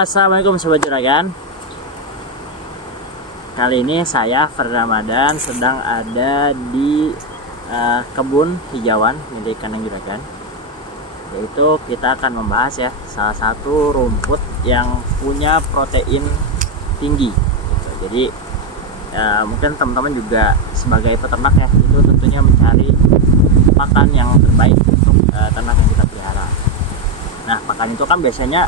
Assalamualaikum Sobat Juragan. Kali ini saya Ramadan sedang ada di kebun hijauan milik kandang Juragan. Yaitu kita akan membahas ya salah satu rumput yang punya protein tinggi gitu. Jadi mungkin teman-teman juga sebagai peternak ya, itu tentunya mencari pakan yang terbaik untuk ternak yang kita pelihara. Nah, pakan itu kan biasanya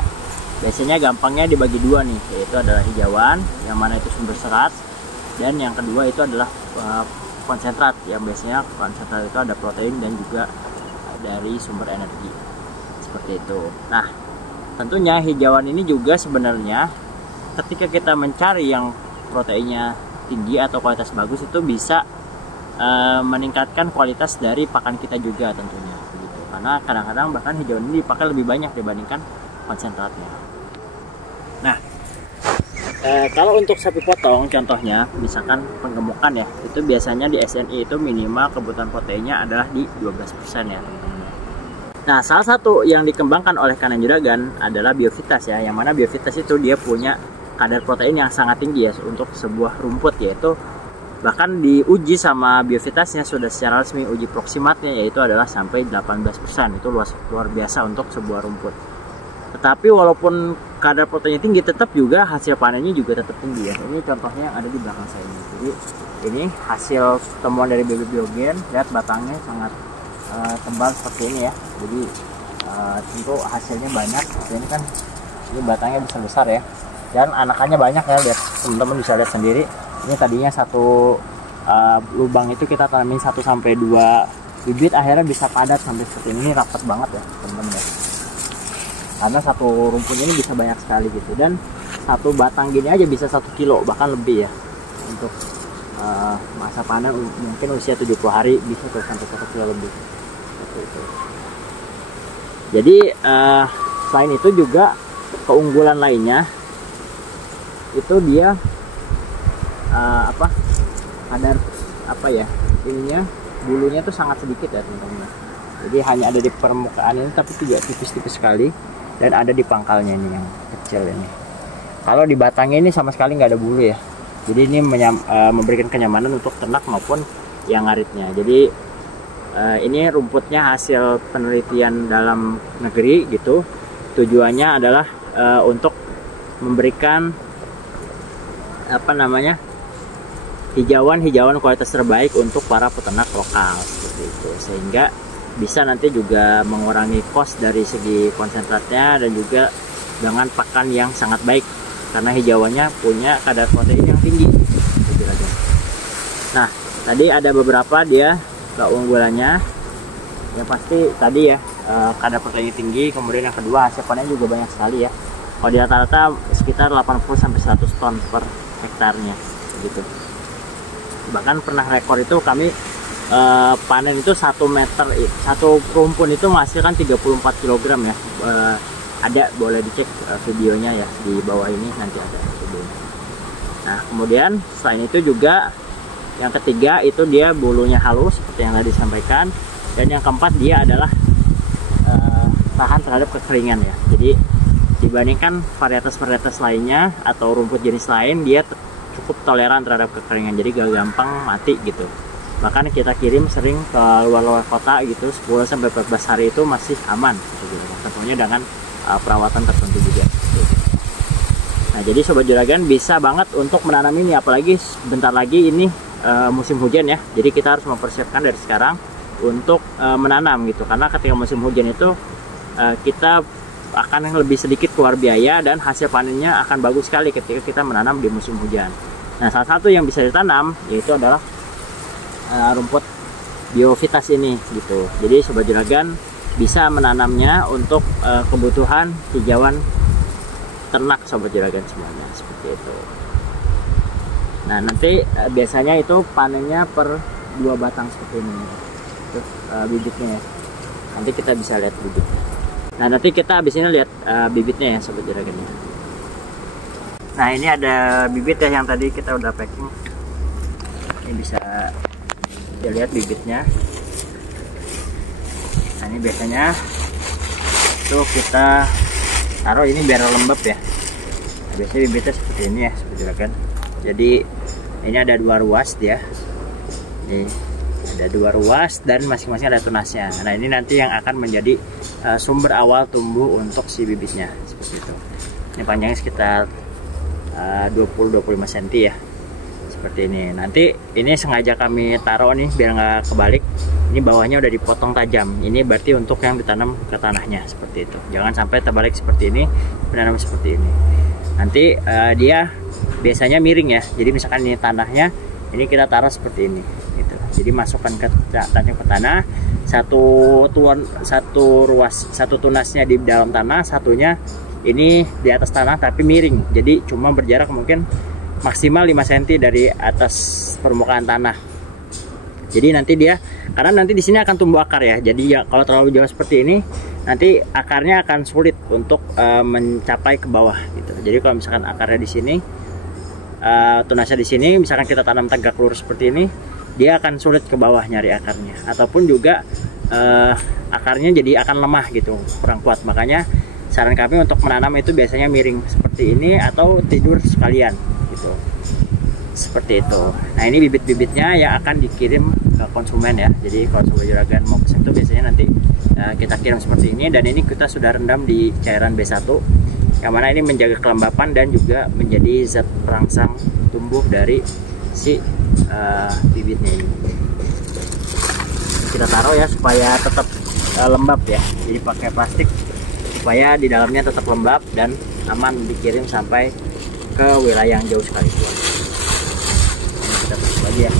gampangnya dibagi dua nih, yaitu adalah hijauan yang mana itu sumber serat, dan yang kedua itu adalah konsentrat yang biasanya konsentrat itu ada protein dan juga dari sumber energi seperti itu. Nah, tentunya hijauan ini juga sebenarnya ketika kita mencari yang proteinnya tinggi atau kualitas bagus itu bisa meningkatkan kualitas dari pakan kita juga tentunya begitu. Karena kadang-kadang bahkan hijauan ini dipakai lebih banyak dibandingkan konsentratnya. Nah, kalau untuk sapi potong contohnya misalkan penggemukan ya, itu biasanya di SNI itu minimal kebutuhan proteinnya adalah di 12% ya. Nah, salah satu yang dikembangkan oleh kandang Juragan adalah Biovitas ya, yang mana Biovitas itu dia punya kadar protein yang sangat tinggi ya untuk sebuah rumput, yaitu bahkan diuji sama Biovitasnya sudah secara resmi uji proksimatnya yaitu adalah sampai 18%. Itu luar biasa untuk sebuah rumput. Tetapi walaupun kadar proteinnya tinggi, tetap juga hasil panennya juga tetap tinggi ya. Ini contohnya yang ada di belakang saya ini. Jadi ini hasil temuan dari BB Biogen. Lihat batangnya sangat tebal seperti ini ya. Jadi tentu hasilnya banyak. Ini kan ini batangnya besar-besar ya. Dan anakannya banyak ya, lihat teman-teman bisa lihat sendiri. Ini tadinya satu lubang itu kita tanamin 1 sampai 2 bibit, akhirnya bisa padat sampai seperti ini, rapat banget ya teman-teman ya. Karena satu rumput ini bisa banyak sekali gitu, dan satu batang gini aja bisa 1 kilo bahkan lebih ya. Untuk masa panen mungkin usia 70 hari bisa tuh sampai 1 kilo lebih seperti itu. Jadi selain itu juga keunggulan lainnya itu dia ininya bulunya tuh sangat sedikit ya teman-teman. Jadi hanya ada di permukaan ini, tapi juga tipis-tipis sekali, dan ada di pangkalnya ini yang kecil ini. Kalau di batangnya ini sama sekali nggak ada bulu ya. Jadi ini memberikan kenyamanan untuk ternak maupun yang ngaritnya. Jadi ini rumputnya hasil penelitian dalam negeri gitu. Tujuannya adalah untuk memberikan hijauan kualitas terbaik untuk para peternak lokal seperti itu, sehingga bisa nanti juga mengurangi cost dari segi konsentratnya dan juga dengan pakan yang sangat baik karena hijauannya punya kadar protein yang tinggi. Nah, tadi ada beberapa dia keunggulannya. Yang pasti tadi ya kadar proteinnya tinggi, kemudian yang kedua hasil panen juga banyak sekali ya. Kalau di rata-rata sekitar 80-100 ton per hektarnya gitu. Bahkan pernah rekor itu kami panen itu 1 meter, satu rumpun itu menghasilkan 34 kg ya. Ada, boleh dicek videonya ya di bawah ini, nanti ada videonya. Nah, kemudian selain itu juga yang ketiga itu dia bulunya halus seperti yang tadi disampaikan, dan yang keempat dia adalah tahan terhadap kekeringan ya. Jadi dibandingkan varietas lainnya atau rumput jenis lain, dia cukup toleran terhadap kekeringan, jadi gak gampang mati gitu. Bahkan kita kirim sering ke luar kota gitu, 10-14 hari itu masih aman gitu. Tentunya dengan perawatan tertentu juga gitu. Nah, jadi Sobat Juragan bisa banget untuk menanam ini, apalagi bentar lagi ini musim hujan ya. Jadi kita harus mempersiapkan dari sekarang untuk menanam gitu, karena ketika musim hujan itu kita akan lebih sedikit keluar biaya dan hasil panennya akan bagus sekali ketika kita menanam di musim hujan. Nah, salah satu yang bisa ditanam yaitu adalah rumput Biovitas ini gitu. Jadi Sobat Juragan bisa menanamnya untuk kebutuhan hijauan ternak Sobat Juragan semuanya seperti itu. Nah, nanti biasanya itu panennya per 2 batang seperti ini. Terus bibitnya ya. Nanti kita bisa lihat bibitnya. Nah, nanti kita habis ini lihat bibitnya ya Sobat Juragan. Nah, ini ada bibit ya yang tadi kita udah packing. Ini bisa dilihat bibitnya. Nah, ini biasanya itu kita taruh ini biar lembab ya. Biasanya bibitnya seperti ini ya Sobat Juragan. Jadi ini ada 2 ruas dia. Nih, ada 2 ruas dan masing-masing ada tunasnya. Nah ini nanti yang akan menjadi sumber awal tumbuh untuk si bibitnya seperti itu. Ini panjangnya sekitar 20-25 cm ya, seperti ini. Nanti ini sengaja kami taruh nih biar nggak kebalik. Ini bawahnya udah dipotong tajam. Ini berarti untuk yang ditanam ke tanahnya seperti itu. Jangan sampai terbalik seperti ini, menanam seperti ini. Nanti dia biasanya miring ya. Jadi misalkan ini tanahnya, ini kita taruh seperti ini. Gitu. Jadi masukkan ke tanah, satu tunasnya di dalam tanah, satunya ini di atas tanah tapi miring. Jadi cuma berjarak mungkin maksimal 5 cm dari atas permukaan tanah. Jadi nanti dia, karena nanti di sini akan tumbuh akar ya. Jadi ya kalau terlalu jauh seperti ini, nanti akarnya akan sulit untuk mencapai ke bawah gitu. Jadi kalau misalkan akarnya di sini, tunasnya di sini, misalkan kita tanam tegak lurus seperti ini, dia akan sulit ke bawah nyari akarnya, ataupun juga akarnya jadi akan lemah gitu, kurang kuat. Makanya saran kami untuk menanam itu biasanya miring seperti ini atau tidur sekalian gitu, seperti itu. Nah ini bibit-bibitnya yang akan dikirim ke konsumen ya. Jadi kalau Sobat Juragan mau pesen itu biasanya nanti kita kirim seperti ini, dan ini kita sudah rendam di cairan B1 yang mana ini menjaga kelembapan dan juga menjadi zat perangsang tumbuh dari si bibitnya ini. Kita taruh ya supaya tetap lembab ya. Jadi pakai plastik supaya di dalamnya tetap lembab dan aman dikirim sampai ke wilayah yang jauh sekali. Ini kita tutup lagi ya.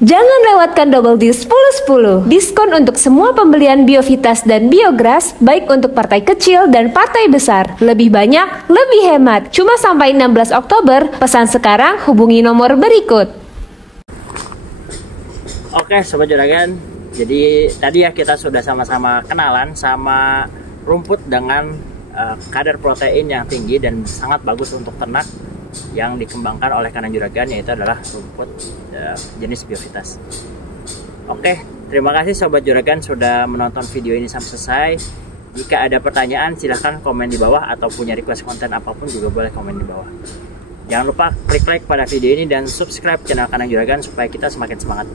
Jangan lewatkan double deal 10-10. Diskon untuk semua pembelian Biovitas dan Biogras, baik untuk partai kecil dan partai besar. Lebih banyak, lebih hemat. Cuma sampai 16 Oktober. Pesan sekarang, hubungi nomor berikut. Oke Sobat Juragan, jadi tadi ya kita sudah sama-sama kenalan sama rumput dengan kadar protein yang tinggi dan sangat bagus untuk ternak yang dikembangkan oleh Kandang Juragan, yaitu adalah rumput jenis Biovitas. Oke, terima kasih Sobat Juragan sudah menonton video ini sampai selesai. Jika ada pertanyaan silahkan komen di bawah, atau punya request konten apapun juga boleh komen di bawah. Jangan lupa klik like pada video ini dan subscribe channel Kandang Juragan supaya kita semakin semangat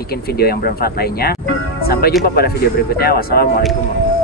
bikin video yang bermanfaat lainnya. Sampai jumpa pada video berikutnya. Wassalamualaikum warahmatullahi wabarakatuh.